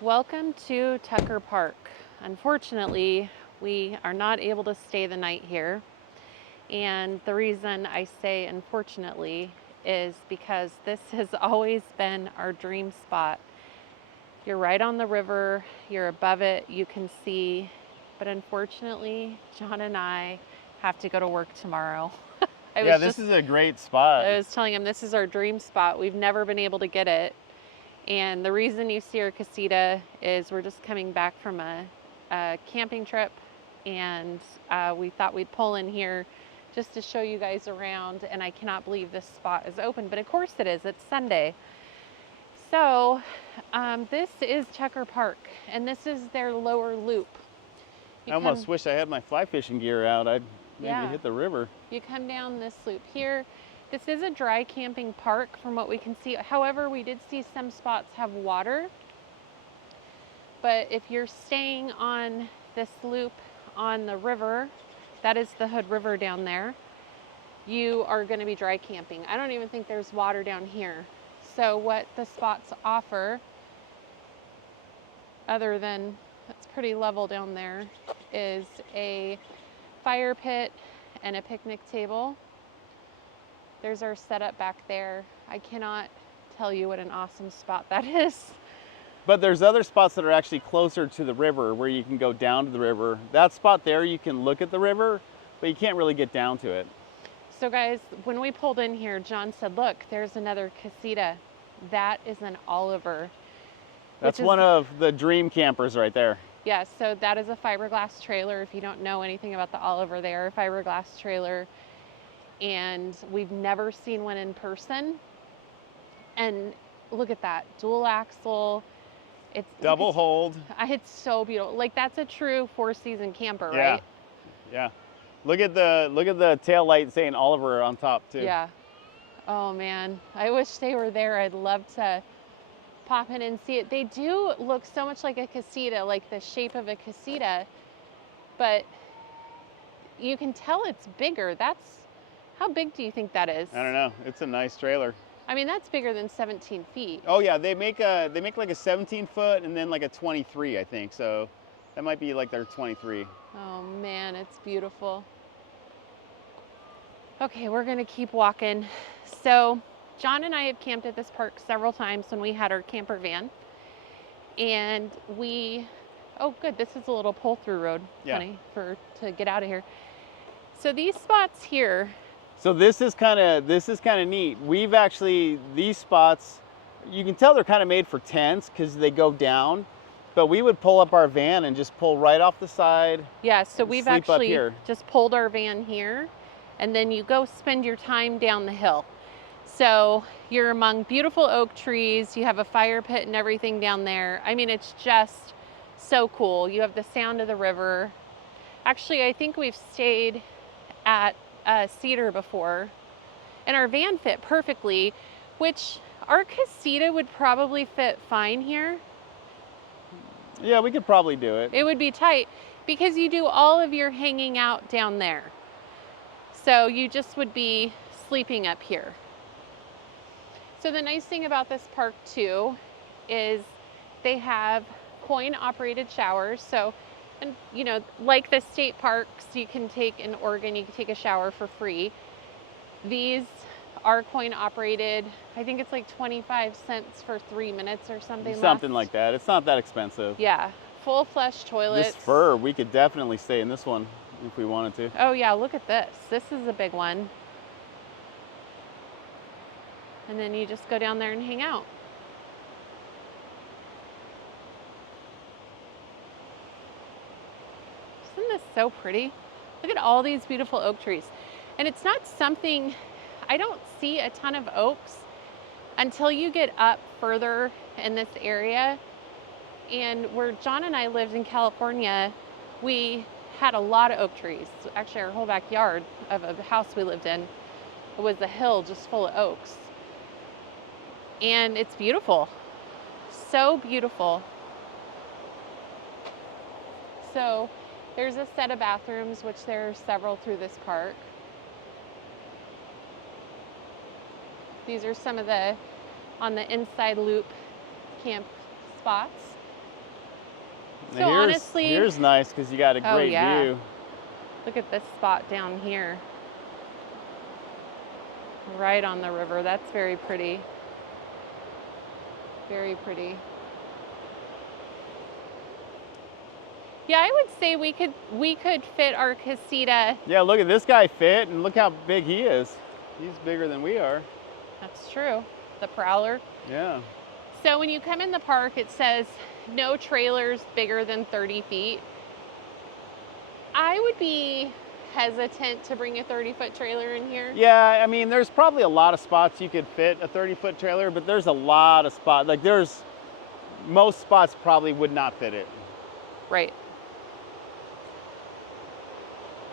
Welcome to Tucker Park. Unfortunately, we are not able to stay the night here. And the reason I say unfortunately is because this has always been our dream spot. You're right on the river, you're above it, you can see. But unfortunately, John and I have to go to work tomorrow. This is a great spot. I was telling him this is our dream spot. We've never been able to get it. And the reason you see our casita is we're just coming back from a camping trip, and we thought we'd pull in here just to show you guys around. And I cannot believe this spot is open, but of course it is. It's Sunday. So this is Tucker Park, and this is their lower loop. I almost wish I had my fly fishing gear out. I'd maybe hit the river. You come down this loop here. This is a dry camping park from what we can see. However, we did see some spots have water. But if you're staying on this loop on the river, that is the Hood River down there, you are going to be dry camping. I don't even think there's water down here. So what the spots offer, other than it's pretty level down there, is a fire pit and a picnic table. There's our setup back there. I cannot tell you what an awesome spot that is. But there's other spots that are actually closer to the river where you can go down to the river. That spot there, you can look at the river, but you can't really get down to it. So guys, when we pulled in here, John said, look, there's another casita. That is an Oliver. That's one of the dream campers right there. Yeah, so that is a fiberglass trailer. If you don't know anything about the Oliver, they are a fiberglass trailer. And we've never seen one in person. And look at that, dual axle. It's double hold. It's so beautiful. Like, that's a true four-season camper, yeah. right? Yeah. Look at the tail light saying Oliver on top too. Yeah. Oh man, I wish they were there. I'd love to pop in and see it. They do look so much like a casita, like the shape of a casita, but you can tell it's bigger. How big do you think that is? I don't know. It's a nice trailer. I mean, that's bigger than 17 feet. Oh yeah, they make like a 17 foot and then like a 23, I think. So that might be like their 23. Oh man, it's beautiful. Okay, we're gonna keep walking. So John and I have camped at this park several times when we had our camper van. And oh good, this is a little pull-through road, funny, to get out of here. So these spots here. So this is kind of neat. We've actually, these spots, you can tell they're kind of made for tents because they go down, but we would pull up our van and just pull right off the side. Yeah, so we've actually just pulled our van here, and then you go spend your time down the hill. So you're among beautiful oak trees, you have a fire pit and everything down there. I mean, it's just so cool. You have the sound of the river. Actually, I think we've stayed at Cedar before, and our van fit perfectly, which our casita would probably fit fine here. Yeah, we could probably do it. It would be tight because you do all of your hanging out down there. So you just would be sleeping up here. So the nice thing about this park too is they have coin operated showers. So, and you know, like the state parks, you can take in Oregon, you can take a shower for free. These are coin operated. I think it's like 25 cents for 3 minutes or something. Something like that. It's not that expensive. Yeah, full flush toilets. This fur, we could definitely stay in this one if we wanted to. Oh yeah, look at this. This is a big one. And then you just go down there and hang out. Isn't this so pretty? Look at all these beautiful oak trees. And it's not something, I don't see a ton of oaks until you get up further in this area. And where John and I lived in California, we had a lot of oak trees. Actually, our whole backyard of a house we lived in was a hill just full of oaks. And it's beautiful. So beautiful. So there's a set of bathrooms, which there are several through this park. These are some of the on the inside loop camp spots. So honestly, here's nice because you got a oh great yeah, view. look at this spot down here, right on the river. That's very pretty. Very pretty. Yeah, I would say we could fit our casita. Yeah, look at this guy fit, and look how big he is. He's bigger than we are. That's true. The Prowler. Yeah. So when you come in the park, it says no trailers bigger than 30 feet. I would be hesitant to bring a 30-foot trailer in here. Yeah, I mean, there's probably a lot of spots you could fit a 30-foot trailer, but there's a lot of spots. Like most spots probably would not fit it. Right.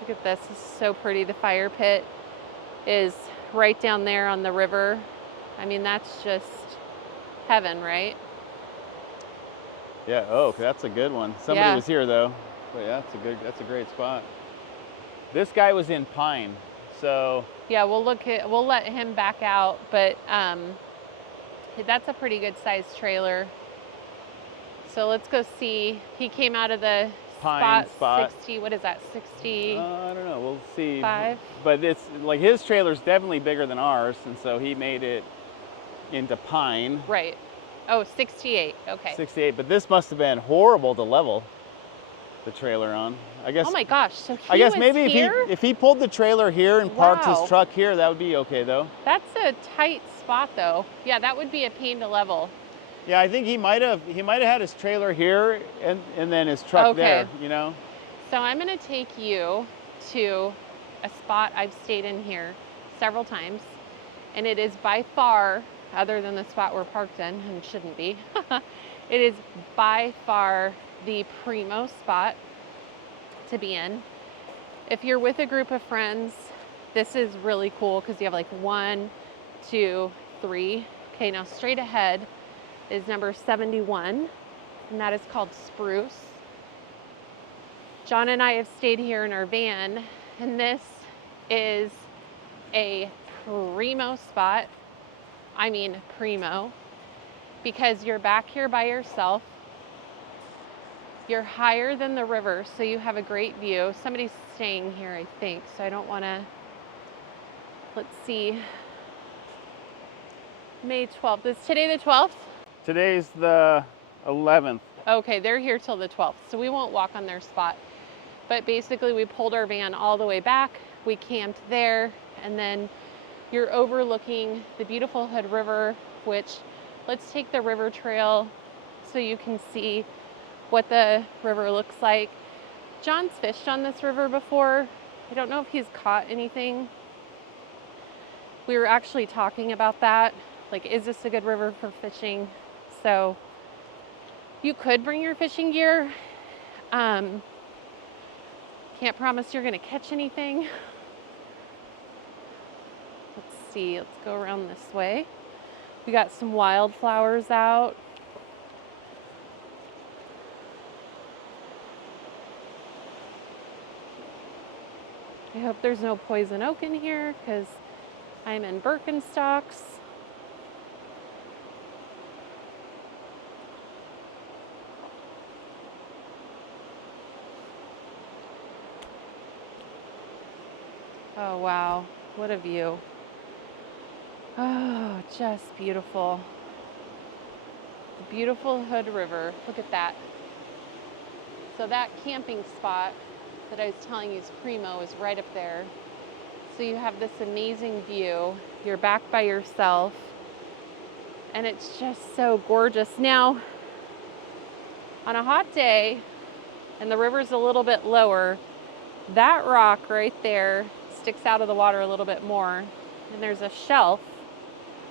Look at this. This is so pretty. The fire pit is right down there on the river. I mean, that's just heaven, right? Yeah. Oh, that's a good one. Somebody Yeah. was here though. But yeah, that's a great spot. This guy was in pine, so Yeah, we'll let him back out, but that's a pretty good sized trailer. So let's go see. He came out of the pine spot. 60. What is that? 60. I don't know. We'll see. 5. But it's like his trailer's definitely bigger than ours, and so he made it into pine. Right. Oh, 68. Okay. 68. But this must have been horrible to level the trailer on. I guess. Oh my gosh. So I guess was maybe here? if he pulled the trailer here and parked Wow. his truck here, that would be okay though. That's a tight spot though. Yeah, that would be a pain to level. Yeah, I think he might have had his trailer here and then his truck there, you know. So I'm going to take you to a spot I've stayed in here several times, and it is by far, other than the spot we're parked in, and shouldn't be, it is by far the primo spot to be in. If you're with a group of friends, this is really cool because you have like 1, 2, 3. Okay, now straight ahead is number 71, and that is called Spruce. John and I have stayed here in our van, and this is a primo spot. I mean primo, because you're back here by yourself. You're higher than the river, so you have a great view. Somebody's staying here, I think, so I don't want to. Let's see. May 12th. Is today the 12th? Today's the 11th. Okay, they're here till the 12th, so we won't walk on their spot. But basically, we pulled our van all the way back. We camped there, and then you're overlooking the beautiful Hood River, which, let's take the river trail so you can see what the river looks like. John's fished on this river before. I don't know if he's caught anything. We were actually talking about that. Like, is this a good river for fishing? So you could bring your fishing gear. Can't promise you're gonna catch anything. Let's see, let's go around this way. We got some wildflowers out. I hope there's no poison oak in here because I'm in Birkenstocks. Oh wow, what a view. Oh, just beautiful. The beautiful Hood River, look at that. So that camping spot that I was telling you is primo is right up there. So you have this amazing view. You're back by yourself, and it's just so gorgeous. Now, on a hot day, and the river's a little bit lower, that rock right there sticks out of the water a little bit more. And there's a shelf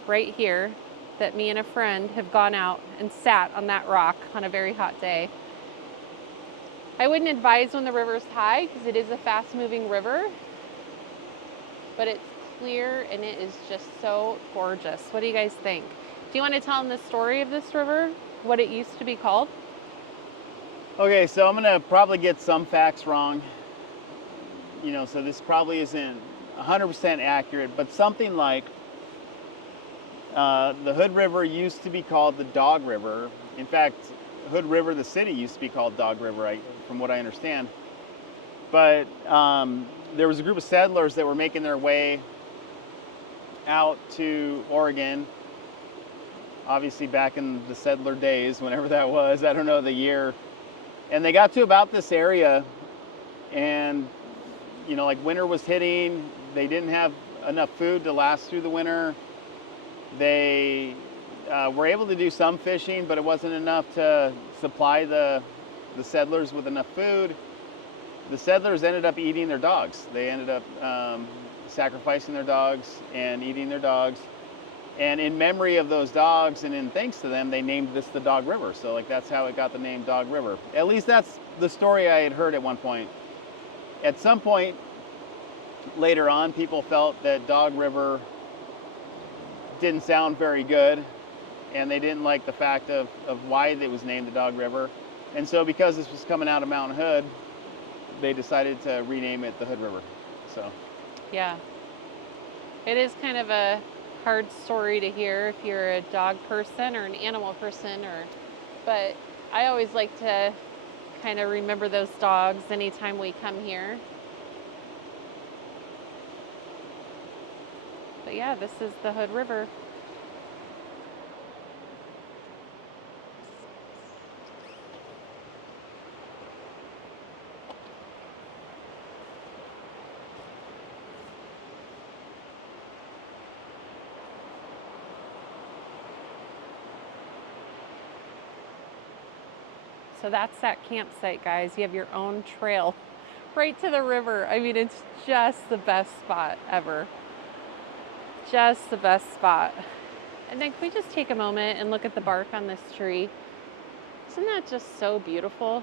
right here that me and a friend have gone out and sat on that rock on a very hot day. I wouldn't advise when the river's high because it is a fast-moving river, but it's clear and it is just so gorgeous. What do you guys think? Do you want to tell them the story of this river? What it used to be called? Okay, so I'm gonna probably get some facts wrong. You know, so this probably isn't 100% accurate, but something like the Hood River used to be called the Dog River. In fact, Hood River, the city, used to be called Dog River, from what I understand. But there was a group of settlers that were making their way out to Oregon, obviously back in the settler days, whenever that was, I don't know the year. And they got to about this area, and like winter was hitting. They didn't have enough food to last through the winter. They were able to do some fishing, but it wasn't enough to supply the settlers with enough food. The settlers ended up eating their dogs. They ended up sacrificing their dogs and eating their dogs. And in memory of those dogs and in thanks to them, they named this the Dog River. So like that's how it got the name Dog River. At least that's the story I had heard at one point. At some point later on, people felt that Dog River didn't sound very good, and they didn't like the fact of why it was named the Dog River. And so because this was coming out of Mount Hood, they decided to rename it the Hood River. So Yeah. It is kind of a hard story to hear if you're a dog person or an animal person, but I always like to kind of remember those dogs anytime we come here. But yeah, this is the Hood River. So that's that campsite, guys. You have your own trail right to the river. I mean, it's just the best spot ever. Just the best spot. And then can we just take a moment and look at the bark on this tree? Isn't that just so beautiful?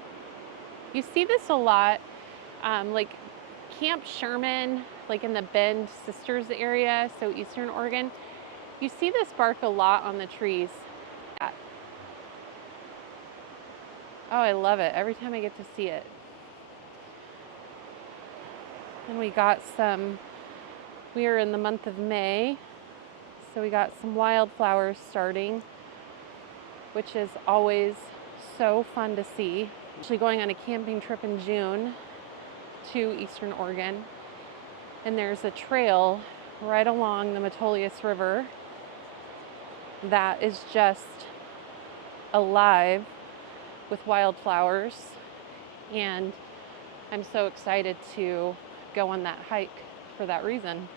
You see this a lot, like Camp Sherman, like in the Bend Sisters area, so Eastern Oregon. You see this bark a lot on the trees. Oh, I love it every time I get to see it. And we are in the month of May, so we got some wildflowers starting, which is always so fun to see. Actually going on a camping trip in June to Eastern Oregon, and there's a trail right along the Metolius River that is just alive with wildflowers, and I'm so excited to go on that hike for that reason.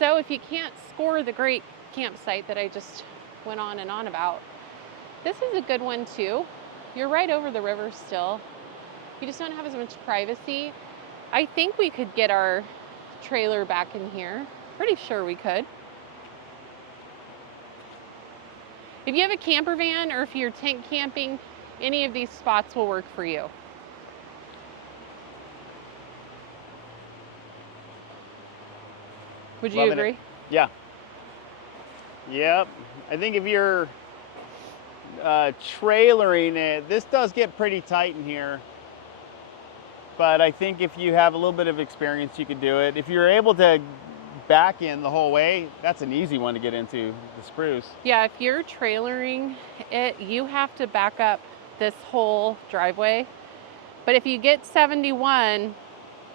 So if you can't score the great campsite that I just went on and on about, this is a good one too. You're right over the river still. You just don't have as much privacy. I think we could get our trailer back in here. Pretty sure we could. If you have a camper van or if you're tent camping, any of these spots will work for you. Would you agree? It. Yeah. Yep. I think if you're trailering it, this does get pretty tight in here. But I think if you have a little bit of experience, you could do it. If you're able to back in the whole way, that's an easy one to get into, the spruce. Yeah, if you're trailering it, you have to back up this whole driveway. But if you get 71,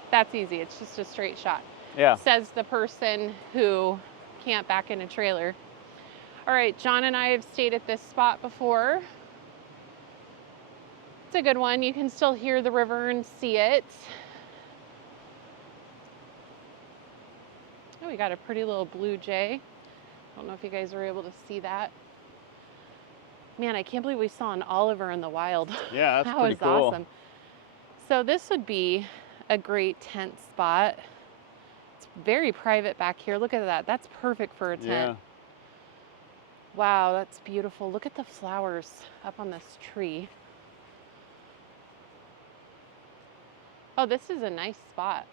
that's easy. It's just a straight shot. Yeah. Says the person who can't back in a trailer. All right, John and I have stayed at this spot before. It's a good one. You can still hear the river and see it. Oh, we got a pretty little blue jay. I don't know if you guys were able to see that. Man, I can't believe we saw an Oliver in the wild. Yeah, that's that pretty was cool. Awesome. So this would be a great tent spot. It's very private back here. Look at that. That's perfect for a tent. Yeah. Wow, that's beautiful. Look at the flowers up on this tree. Oh, this is a nice spot.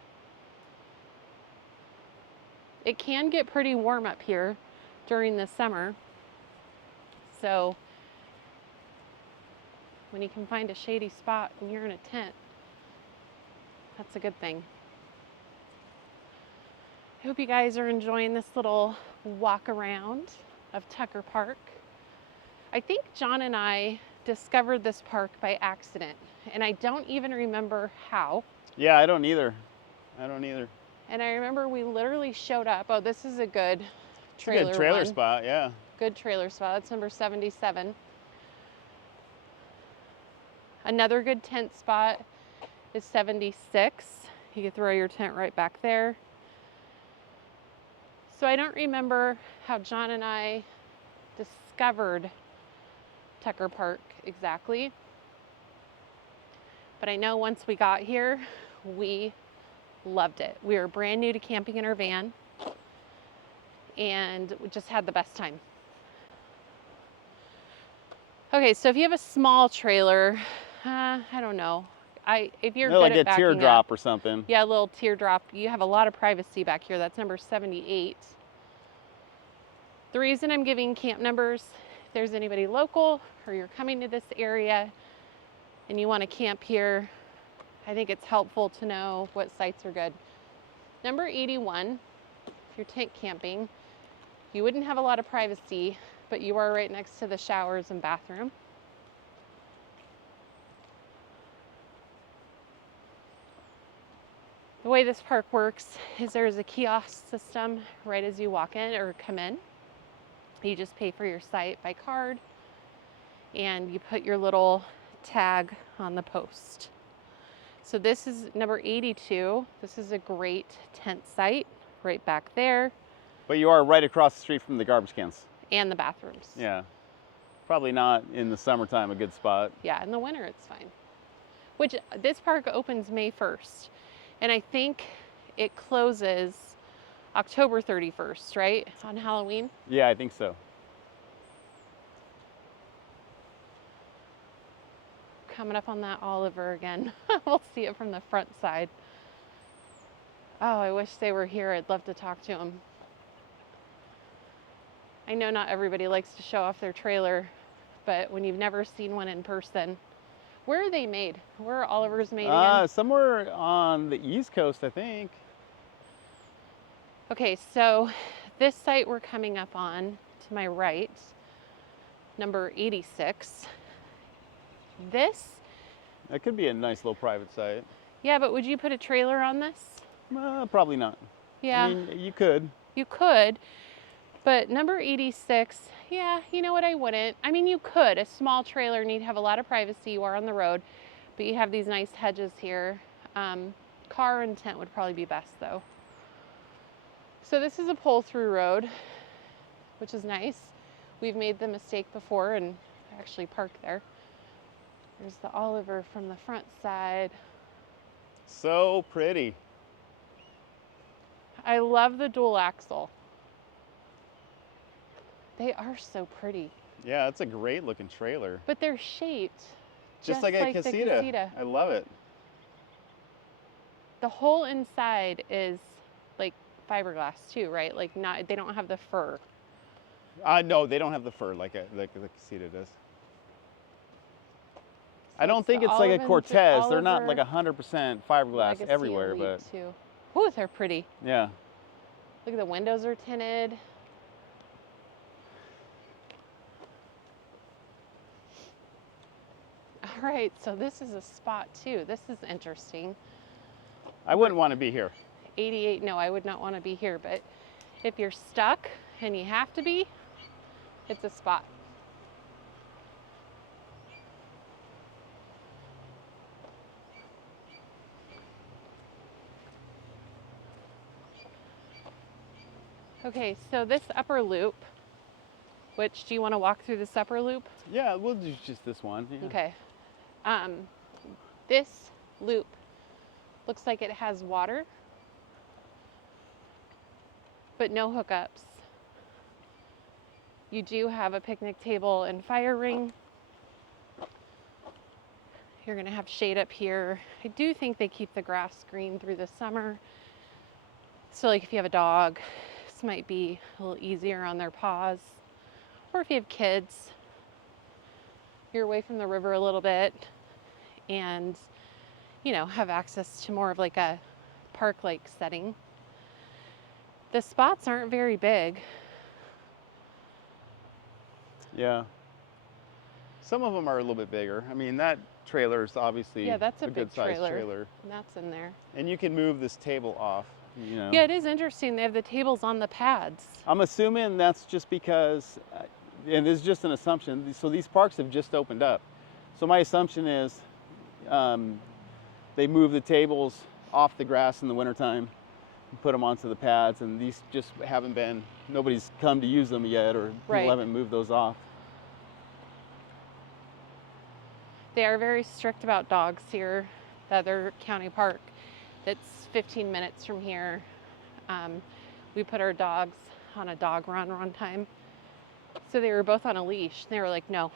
It can get pretty warm up here during the summer. So when you can find a shady spot when you're in a tent, that's a good thing. I hope you guys are enjoying this little walk around of Tucker Park. I think John and I discovered this park by accident, and I don't even remember how. Yeah, I don't either. I don't either. And I remember we literally showed up. Oh, this is a good It's a good trailer one. spot, yeah. Good trailer spot. That's number 77. Another good tent spot is 76. You can throw your tent right back there. So I don't remember how John and I discovered Tucker Park exactly. But I know once we got here, we loved it. We were brand new to camping in our van, and we just had the best time. Okay, so if you have a small trailer, I don't know. If you're good like at a backing teardrop up, or something. yeah, a little teardrop. You have a lot of privacy back here. That's number 78. The reason I'm giving camp numbers, if there's anybody local or you're coming to this area and you want to camp here, I think it's helpful to know what sites are good. Number 81, if you're tent camping, you wouldn't have a lot of privacy, but you are right next to the showers and bathroom. The way this park works is there's a kiosk system right as you walk in or come in. You just pay for your site by card and you put your little tag on the post. So this is number 82. This is a great tent site right back there. But you are right across the street from the garbage cans. And the bathrooms. Yeah. Probably not in the summertime a good spot. Yeah, in the winter it's fine. Which this park opens May 1st. And I think it closes October 31st, right? It's on Halloween. Yeah, I think so. Coming up on that Oliver again. We'll see it from the front side. Oh, I wish they were here. I'd love to talk to them. I know not everybody likes to show off their trailer, but when you've never seen one in person, where are they made? Where are Olivers made again? Somewhere on the East Coast, I think. Okay, so this site we're coming up on to my right, number 86. That could be a nice little private site. Yeah, but would you put a trailer on this? Probably not. Yeah. I mean, you could. You could, but number 86, yeah, you know what, I wouldn't. I mean, you could. A small trailer need to have a lot of privacy. You are on the road, but you have these nice hedges here. Car and tent would probably be best though. So this is a pull-through road, which is nice. We've made the mistake before and actually parked there. There's the Oliver from the front side. So pretty. I love the dual axle. They are so pretty. Yeah, it's a great looking trailer. But they're shaped Just like a the casita. casita. I love it. The whole inside is like fiberglass too, right? Like they don't have the fur. No, they don't have the fur like the casita does. I don't it's think the it's like a Olive- Cortez. They're not Oliver like 100% fiberglass Legacy everywhere, Elite but too. Ooh, they're pretty. yeah. Look at the windows are tinted. All right, so this is a spot too. This is interesting. I wouldn't want to be here. 88, no, I would not want to be here, but if you're stuck and you have to be, it's a spot. Okay, so this upper loop, which, do you want to walk through this upper loop? Yeah, we'll do just this one. Yeah. Okay. This loop looks like it has water, but no hookups. You do have a picnic table and fire ring. You're gonna have shade up here. I do think they keep the grass green through the summer. So like if you have a dog, this might be a little easier on their paws. Or if you have kids, you're away from the river a little bit and, you know, have access to more of like a park-like setting. The spots aren't very big. Yeah. Some of them are a little bit bigger. I mean, that trailer is obviously Yeah, that's a good big sized trailer. trailer. And that's in there. And you can move this table off, you know. Yeah, it is interesting. They have the tables on the pads. I'm assuming that's just because, and this is just an assumption, so these parks have just opened up. So my assumption is they move the tables off the grass in the wintertime and put them onto the pads, and these just haven't been, nobody's come to use them yet, or people Right. haven't moved those off. They are very strict about dogs here. The other county park that's 15 minutes from here. We put our dogs on a dog run one time. So they were both on a leash. They were like, no,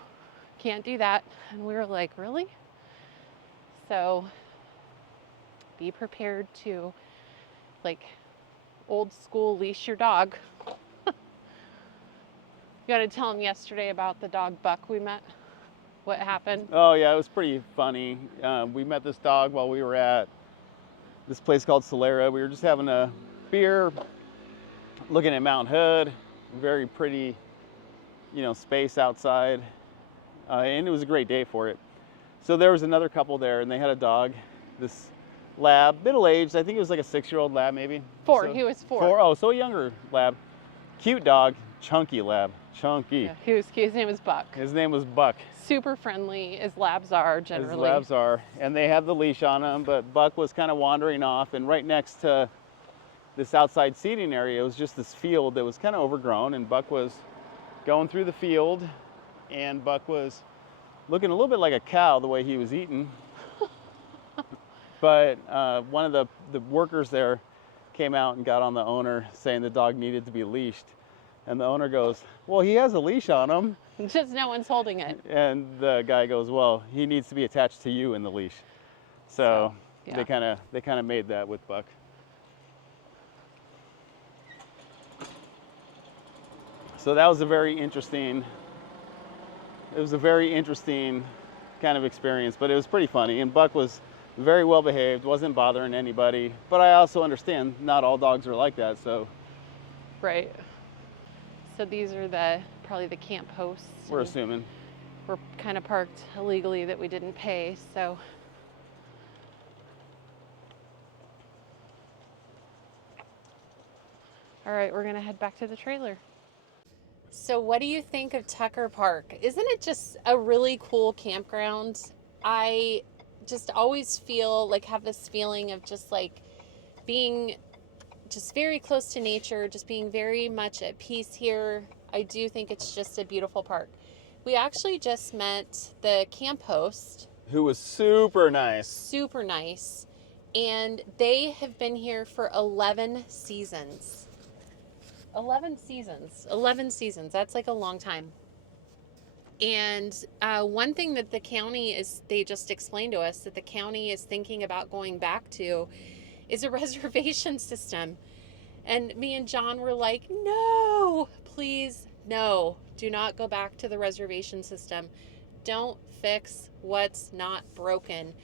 can't do that. And we were like, really? So be prepared to, like, old school leash your dog. You got to tell them yesterday about the dog Buck we met. What happened? Oh yeah, it was pretty funny. We met this dog while we were at this place called Solera. We were just having a beer, looking at Mount Hood, very pretty, you know, space outside, and it was a great day for it. So there was another couple there, and they had a dog, this lab, middle-aged. I think it was like a 6-year-old lab, maybe. Four. So, He was four. Four. Oh, so a younger lab, cute dog, chunky lab, chunky. Yeah, his name was Buck. His name was Buck. Super friendly, as labs are generally. As labs are, and they had the leash on him, but Buck was kind of wandering off, and right next to this outside seating area was just this field that was kind of overgrown, and Buck was going through the field, and Buck was looking a little bit like a cow the way he was eating. But one of the workers there came out and got on the owner saying the dog needed to be leashed. And the owner goes, well, he has a leash on him. Just no one's holding it. And the guy goes, well, he needs to be attached to you in the leash. So yeah. they kind of made that with Buck. So that was a very interesting, kind of experience, but it was pretty funny. And Buck was very well behaved, wasn't bothering anybody. But I also understand not all dogs are like that, so. Right. So these are probably the camp hosts. We're assuming. We're kind of parked illegally that we didn't pay, so. All right, we're gonna head back to the trailer. So what do you think of Tucker Park? Isn't it just a really cool campground? I just always have this feeling of just like being just very close to nature, just being very much at peace here. I do think it's just a beautiful park. We actually just met the camp host. Who was super nice. Super nice. And they have been here for 11 seasons. 11 seasons. That's like a long time. And one thing that the county they just explained to us that the county is thinking about going back to is a reservation system. And me and John were like, no, please, no, do not go back to the reservation system. Don't fix what's not broken.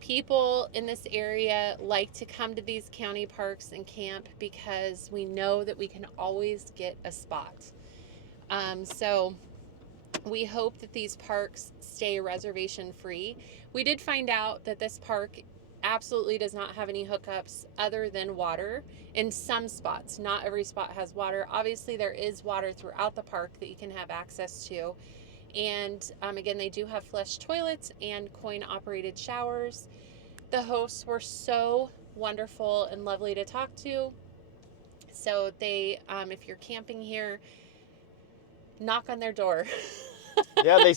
People in this area like to come to these county parks and camp because we know that we can always get a spot. So we hope that these parks stay reservation free. We did find out that this park absolutely does not have any hookups other than water in some spots. Not every spot has water. Obviously there is water throughout the park that you can have access to. And again, they do have flush toilets and coin-operated showers. The hosts were so wonderful and lovely to talk to. So they, if you're camping here, knock on their door. Yeah, they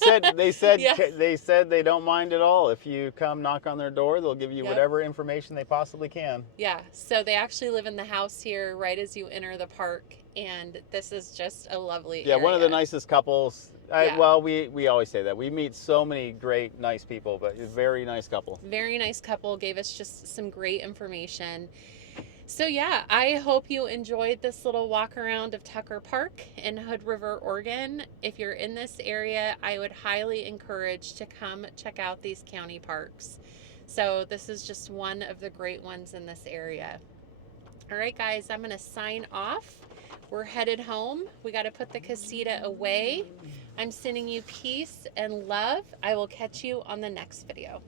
said Yeah. they don't mind at all. If you come knock on their door, they'll give you Yep. whatever information they possibly can. Yeah, so they actually live in the house here right as you enter the park, and this is just a lovely area. One of the nicest couples. Yeah. Well, we always say that. We meet so many great, nice people, but a very nice couple. Very nice couple, gave us just some great information. So yeah, I hope you enjoyed this little walk around of Tucker Park in Hood River, Oregon. If you're in this area, I would highly encourage to come check out these county parks. So this is just one of the great ones in this area. All right, guys, I'm going to sign off. We're headed home. We got to put the casita away. I'm sending you peace and love. I will catch you on the next video.